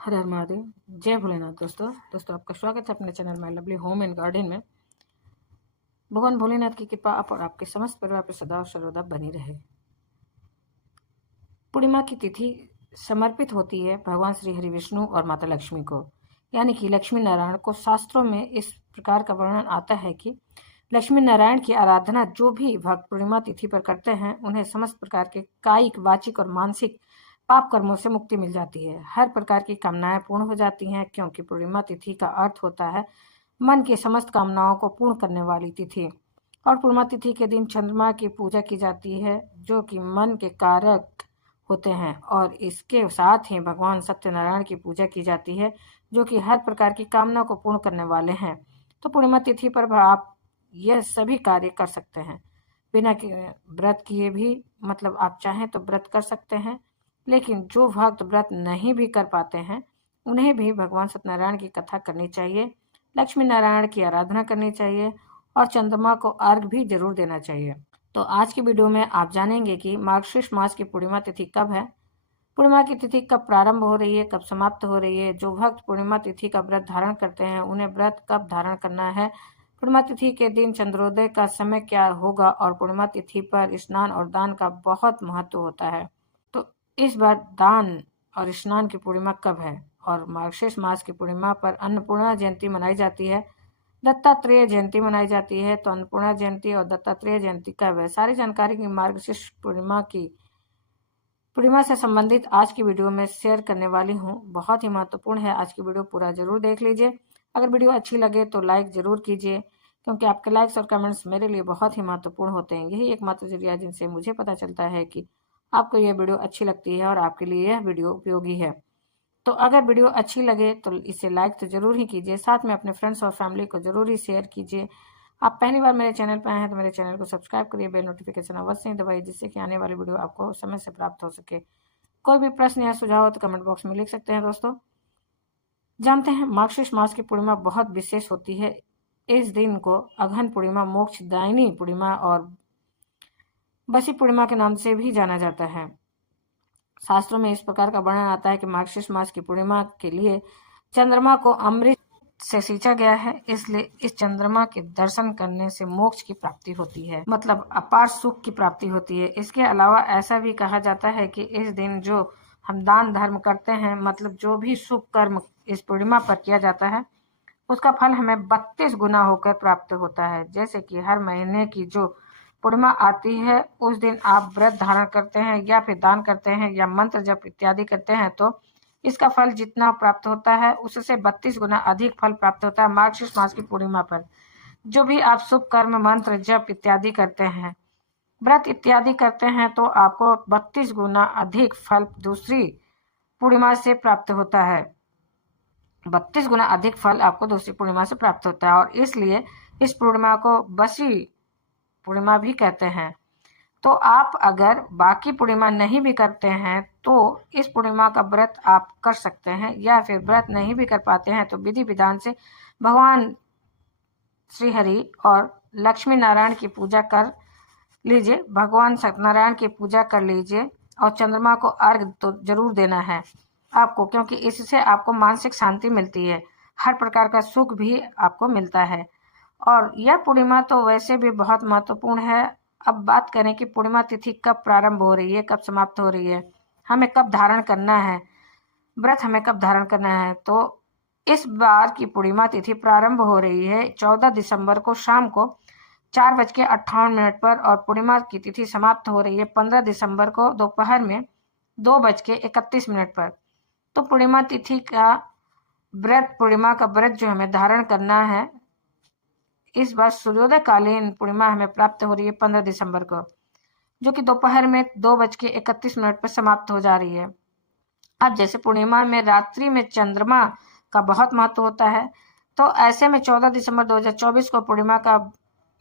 हर हर महादेव। जय भोलेनाथ। दोस्तों आपका स्वागत है अपने channel my lovely home and garden में। भगवान भोलेनाथ की कृपा आप और आपके समस्त परिवार पर सदा और सर्वदा बनी रहे। पूर्णिमा की तिथि समर्पित होती है भगवान श्री हरि विष्णु और माता लक्ष्मी को, यानी कि लक्ष्मी नारायण को। शास्त्रों में इस प्रकार का वर्णन आता है कि लक्ष्मी नारायण की आराधना जो भी भक्त पूर्णिमा तिथि पर करते हैं उन्हें समस्त प्रकार के कायिक, वाचिक और मानसिक पाप कर्मों से मुक्ति मिल जाती है। हर प्रकार की कामनाएं पूर्ण हो जाती हैं, क्योंकि पूर्णिमा तिथि का अर्थ होता है मन की समस्त कामनाओं को पूर्ण करने वाली तिथि। और पूर्णिमा तिथि के दिन चंद्रमा की पूजा की जाती है, जो कि मन के कारक होते हैं। और इसके साथ ही भगवान सत्यनारायण की पूजा की जाती है, जो कि हर प्रकार की कामना को पूर्ण करने वाले हैं। तो पूर्णिमा तिथि पर आप यह सभी कार्य कर सकते हैं बिना व्रत किए भी, मतलब आप चाहें तो व्रत कर सकते हैं। लेकिन जो भक्त व्रत नहीं भी कर पाते हैं उन्हें भी भगवान सत्यनारायण की कथा करनी चाहिए, लक्ष्मी नारायण की आराधना करनी चाहिए और चंद्रमा को अर्घ भी जरूर देना चाहिए। तो आज की वीडियो में आप जानेंगे कि मार्गशीर्ष मास की पूर्णिमा तिथि कब है, पूर्णिमा की तिथि कब प्रारंभ हो रही है, कब समाप्त हो रही है। जो भक्त पूर्णिमा तिथि का व्रत धारण करते हैं उन्हें व्रत कब धारण करना है, पूर्णिमा तिथि के दिन चंद्रोदय का समय क्या होगा और पूर्णिमा तिथि पर स्नान और दान का बहुत महत्व होता है। तो इस बार दान और स्नान की पूर्णिमा कब है और मार्गशीर्ष मास की पूर्णिमा पर अन्नपूर्णा जयंती मनाई जाती है, दत्तात्रेय जयंती मनाई जाती है। तो अन्नपूर्णा जयंती और दत्तात्रेय जयंती कब है, सारी जानकारी की मार्गशीर्ष पूर्णिमा से संबंधित आज की वीडियो में शेयर करने वाली हूँ। बहुत ही महत्वपूर्ण है, आज की वीडियो पूरा जरूर देख लीजिए। अगर वीडियो अच्छी लगे तो लाइक जरूर कीजिए, क्योंकि आपके लाइक्स और कमेंट्स मेरे लिए बहुत ही महत्वपूर्ण होते हैं। यही एकमात्र जरिया जिनसे मुझे पता चलता है कि आपको यह वीडियो अच्छी लगती है और आपके लिए यह वीडियो उपयोगी है। तो अगर वीडियो अच्छी लगे तो इसे लाइक तो जरूर ही कीजिए, साथ में अपने फ्रेंड्स और फैमिली को जरूर ही शेयर कीजिए। आप पहली बार मेरे चैनल पर आए हैं तो मेरे चैनल को सब्सक्राइब करिए, बेल नोटिफिकेशन अवश्य ही दबाइए, जिससे कि आने वाली वीडियो आपको समय से प्राप्त हो सके। कोई भी प्रश्न या सुझाव हो तो कमेंट बॉक्स में लिख सकते हैं। दोस्तों जानते हैं मार्गशीर्ष मास की पूर्णिमा बहुत विशेष होती है। इस दिन को अघन पूर्णिमा, मोक्षदायिनी पूर्णिमा और बसी पूर्णिमा के नाम से भी जाना जाता है। शास्त्रों में इस प्रकार का वर्णन आता है कि मार्गशीर्ष मास की पूर्णिमा के लिए चंद्रमा को अमृत से सींचा गया है, इसलिए इस चंद्रमा के दर्शन करने से मोक्ष की प्राप्ति होती है, मतलब अपार सुख की प्राप्ति होती है। इसके अलावा ऐसा भी कहा जाता है कि इस दिन जो हम दान धर्म करते हैं, मतलब जो भी शुभ कर्म इस पूर्णिमा पर किया जाता है, उसका फल हमें 32 गुना होकर प्राप्त होता है। जैसे कि हर महीने की जो पूर्णिमा आती है उस दिन आप व्रत धारण करते हैं या फिर दान करते हैं या मंत्र जप इत्यादि करते हैं, तो इसका फल जितना प्राप्त होता है उससे 32 गुना अधिक फल प्राप्त होता है। मार्गशीर्ष मास की पूर्णिमा पर जो भी आप शुभ कर्म, मंत्र जप इत्यादि करते हैं, व्रत इत्यादि करते हैं, तो आपको 32 गुना अधिक फल दूसरी पूर्णिमा से प्राप्त होता है। 32 गुना अधिक फल आपको दूसरी पूर्णिमा से प्राप्त होता है, और इसलिए इस पूर्णिमा को बसी पूर्णिमा भी कहते हैं। तो आप अगर बाकी पूर्णिमा नहीं भी करते हैं तो इस पूर्णिमा का व्रत आप कर सकते हैं, या फिर व्रत नहीं भी कर पाते हैं तो विधि विधान से भगवान श्री हरि और लक्ष्मी नारायण की पूजा कर लीजिए, भगवान सत्यनारायण की पूजा कर लीजिए और चंद्रमा को अर्घ तो जरूर देना है आपको, क्योंकि इससे आपको मानसिक शांति मिलती है, हर प्रकार का सुख भी आपको मिलता है। और यह पूर्णिमा तो वैसे भी बहुत महत्वपूर्ण है। अब बात करें कि पूर्णिमा तिथि कब प्रारंभ हो रही है, कब समाप्त हो रही है, हमें कब धारण करना है, व्रत हमें कब धारण करना है। तो इस बार की पूर्णिमा तिथि प्रारंभ हो रही है 14 दिसंबर को शाम को 4:58 पर, और पूर्णिमा की तिथि समाप्त हो रही है 15 दिसंबर को दोपहर में 2:31 पर। तो पूर्णिमा तिथि का व्रत, पूर्णिमा का व्रत जो हमें धारण करना है, इस बार सूर्योदय कालीन पूर्णिमा हमें प्राप्त हो रही है 15 दिसंबर को, जो कि दोपहर में 2:31 पर समाप्त हो जा रही है। अब जैसे पूर्णिमा में रात्रि में चंद्रमा का बहुत महत्व होता है, तो ऐसे में 14 दिसंबर 2024 को पूर्णिमा का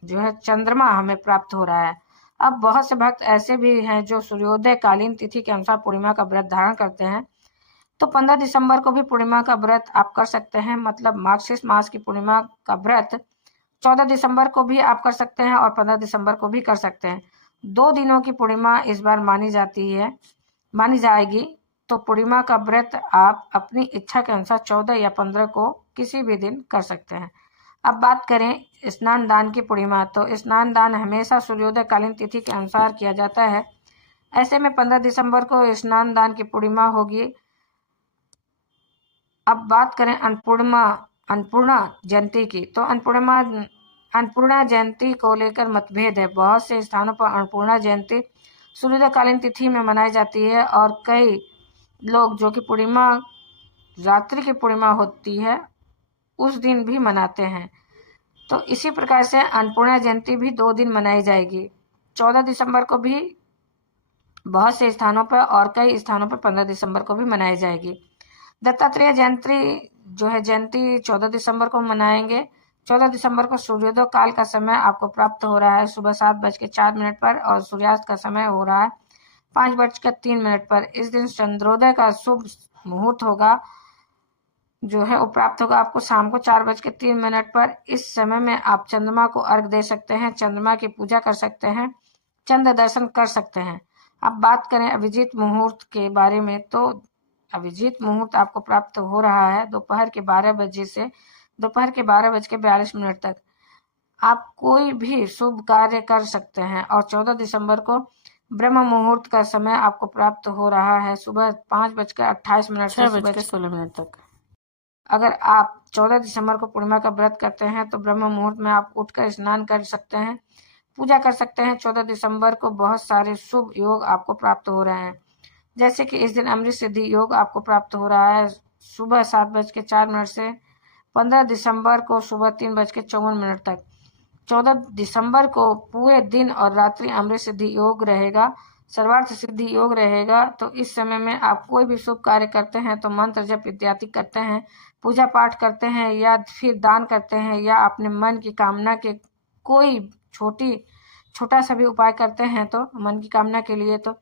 जो है चंद्रमा हमें प्राप्त हो रहा है। अब बहुत से भक्त ऐसे भी हैं जो सूर्योदय कालीन तिथि के अनुसार पूर्णिमा का व्रत धारण करते हैं, तो 15 दिसंबर को भी पूर्णिमा का व्रत आप कर सकते हैं। मतलब मार्गशीर्ष मास की पूर्णिमा का व्रत 14 दिसंबर को भी आप कर सकते हैं और 15 दिसंबर को भी कर सकते हैं। 2 दिनों की पूर्णिमा इस बार मानी जाएगी। तो पूर्णिमा का व्रत आप अपनी इच्छा के अनुसार 14 या 15 को किसी भी दिन कर सकते हैं। अब बात करें स्नान दान की पूर्णिमा, तो स्नान दान हमेशा सूर्योदय कालीन तिथि के अनुसार किया जाता है। ऐसे में 15 दिसंबर को स्नान दान की पूर्णिमा होगी। अब बात करें अन्नपूर्णा जयंती की, तो अन्नपूर्णा जयंती को लेकर मतभेद है। बहुत से स्थानों पर अन्नपूर्णा जयंती सूर्योदयकालीन तिथि में मनाई जाती है और कई लोग जो कि पूर्णिमा रात्रि की पूर्णिमा होती है उस दिन भी मनाते हैं। तो इसी प्रकार से अन्नपूर्णा जयंती भी 2 दिन मनाई जाएगी। 14 दिसंबर को भी बहुत से स्थानों पर और कई स्थानों पर 15 दिसंबर को भी मनाई जाएगी। दत्तात्रेय जयंती 14 दिसंबर को मनाएंगे। 14 दिसंबर को सूर्योदय काल का समय आपको प्राप्त हो रहा है सुबह 7:04 पर और सूर्यास्त का समय हो रहा है 5:03 पर। इस दिन चंद्रोदय का शुभ मुहूर्त होगा जो है वो प्राप्त होगा आपको शाम को 4:03 पर। इस समय में आप चंद्रमा को अर्घ दे सकते हैं, चंद्रमा की पूजा कर सकते हैं, चंद्र दर्शन कर सकते हैं। अब बात करें अभिजीत मुहूर्त के बारे में, तो अभिजीत मुहूर्त आपको प्राप्त हो रहा है दोपहर के 12 बजे से दोपहर के 12:42 तक। आप कोई भी शुभ कार्य कर सकते हैं और 14 दिसंबर को ब्रह्म मुहूर्त का समय आपको प्राप्त हो रहा है सुबह 5:28 से 6:16 तक। अगर आप 14 दिसंबर को पूर्णिमा का व्रत करते हैं तो ब्रह्म मुहूर्त में आप उठकर स्नान कर सकते हैं, पूजा कर सकते हैं। 14 दिसंबर को बहुत सारे शुभ योग आपको प्राप्त हो रहे हैं, जैसे कि इस दिन अमृत सिद्धि योग आपको प्राप्त हो रहा है सुबह 7:04 से 15 दिसंबर को सुबह 3:54 तक। 14 दिसंबर को पूरे दिन और रात्रि अमृत सिद्धि योग रहेगा, सर्वार्थ सिद्धि योग रहेगा। तो इस समय में आप कोई भी शुभ कार्य करते हैं तो मंत्र जप इत्यादि करते हैं, पूजा पाठ करते हैं या फिर दान करते हैं या अपने मन की कामना के कोई छोटा सा भी उपाय करते हैं तो मन की कामना के लिए, तो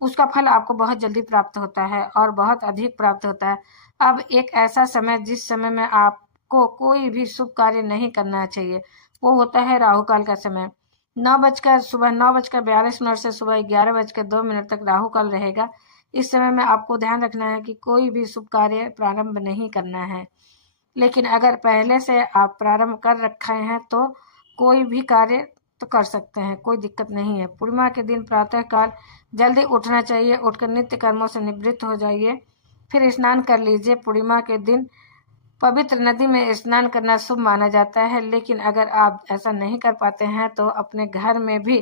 उसका फल आपको बहुत जल्दी प्राप्त होता है और बहुत अधिक प्राप्त होता है। अब एक ऐसा समय जिस समय में आपको कोई भी शुभ कार्य नहीं करना चाहिए वो होता है राहु काल का समय। सुबह 9:42 से सुबह 11:02 तक राहु काल रहेगा। इस समय में आपको ध्यान रखना है कि कोई भी शुभ कार्य प्रारंभ नहीं करना है, लेकिन अगर पहले से आप प्रारंभ कर रखे हैं तो कोई भी कार्य तो कर सकते हैं, कोई दिक्कत नहीं है। पूर्णिमा के दिन प्रातः काल जल्दी उठना चाहिए, उठकर नित्य कर्मों से निवृत्त हो जाइए, फिर स्नान कर लीजिए। पूर्णिमा के दिन पवित्र नदी में स्नान करना शुभ माना जाता है, लेकिन अगर आप ऐसा नहीं कर पाते हैं तो अपने घर में भी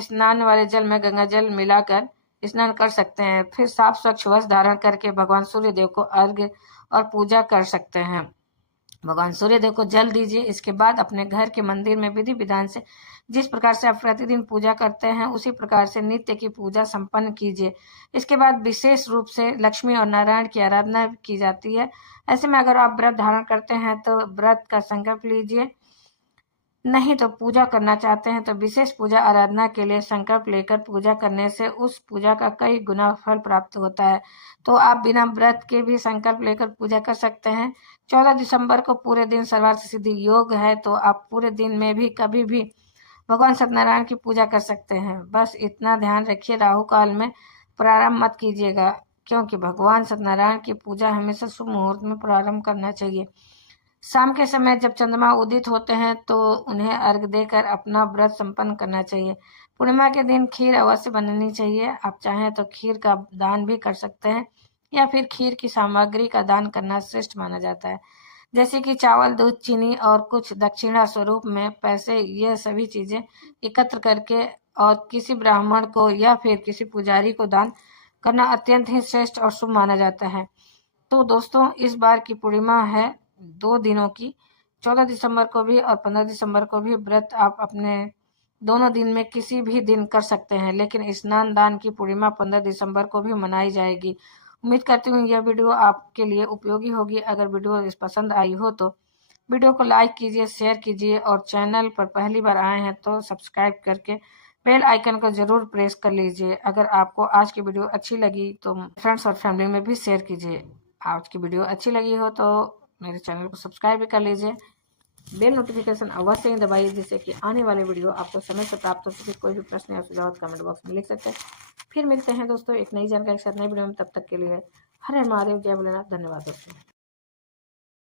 स्नान वाले जल में गंगा जल मिलाकर स्नान कर सकते हैं। फिर साफ स्वच्छ वस्त्र धारण करके भगवान सूर्य देव को अर्घ्य और पूजा कर सकते हैं। भगवान सूर्य देव को जल दीजिए। इसके बाद अपने घर के मंदिर में विधि विधान से जिस प्रकार से आप प्रतिदिन पूजा करते हैं उसी प्रकार से नित्य की पूजा संपन्न कीजिए। इसके बाद विशेष रूप से लक्ष्मी और नारायण की आराधना की जाती है। ऐसे में अगर आप व्रत धारण करते हैं तो व्रत का संकल्प लीजिए, नहीं तो पूजा करना चाहते हैं तो विशेष पूजा आराधना के लिए संकल्प लेकर पूजा करने से उस पूजा का कई गुना फल प्राप्त होता है। तो आप बिना व्रत के भी संकल्प लेकर पूजा कर सकते हैं। 14 दिसंबर को पूरे दिन सर्वार्थ सिद्धि योग है, तो आप पूरे दिन में भी कभी भी भगवान सत्यनारायण की पूजा कर सकते हैं। बस इतना ध्यान रखिए, राहु काल में प्रारंभ मत कीजिएगा, क्योंकि भगवान सत्यनारायण की पूजा हमेशा शुभ मुहूर्त में प्रारंभ करना चाहिए। शाम के समय जब चंद्रमा उदित होते हैं तो उन्हें अर्घ देकर अपना व्रत संपन्न करना चाहिए। पूर्णिमा के दिन खीर अवश्य बननी चाहिए। आप चाहें तो खीर का दान भी कर सकते हैं या फिर खीर की सामग्री का दान करना श्रेष्ठ माना जाता है, जैसे कि चावल, दूध, चीनी और कुछ दक्षिणा स्वरूप में पैसे। ये सभी चीजें एकत्र करके और किसी ब्राह्मण को या फिर किसी पुजारी को दान करना अत्यंत ही श्रेष्ठ और शुभ माना जाता है। तो दोस्तों, इस बार की पूर्णिमा है 2 दिनों की, 14 दिसंबर को भी और 15 दिसंबर को भी। व्रत आप अपने दोनों दिन में किसी भी दिन कर सकते हैं, लेकिन स्नान दान की पूर्णिमा 15 दिसंबर को भी मनाई जाएगी। उम्मीद करती हूँ यह वीडियो आपके लिए उपयोगी होगी। अगर वीडियो पसंद आई हो तो वीडियो को लाइक कीजिए, शेयर कीजिए और चैनल पर पहली बार आए हैं तो सब्सक्राइब करके बेल आइकन को जरूर प्रेस कर लीजिए। अगर आपको आज की वीडियो अच्छी लगी तो फ्रेंड्स और फैमिली में भी शेयर कीजिए। आज की वीडियो अच्छी लगी हो तो मेरे चैनल को सब्सक्राइब भी कर लीजिए, बेल नोटिफिकेशन अवश्य ही दबाइए, जिससे कि आने वाले वीडियो आपको समय से प्राप्त हो सके। कोई भी प्रश्न या सुझाव कमेंट बॉक्स में लिख सकते हैं। फिर मिलते हैं दोस्तों एक नई जानकारी के साथ नई वीडियो में। तब तक के लिए हर हर महादेव, जय भोलेनाथ, धन्यवाद दोस्तों।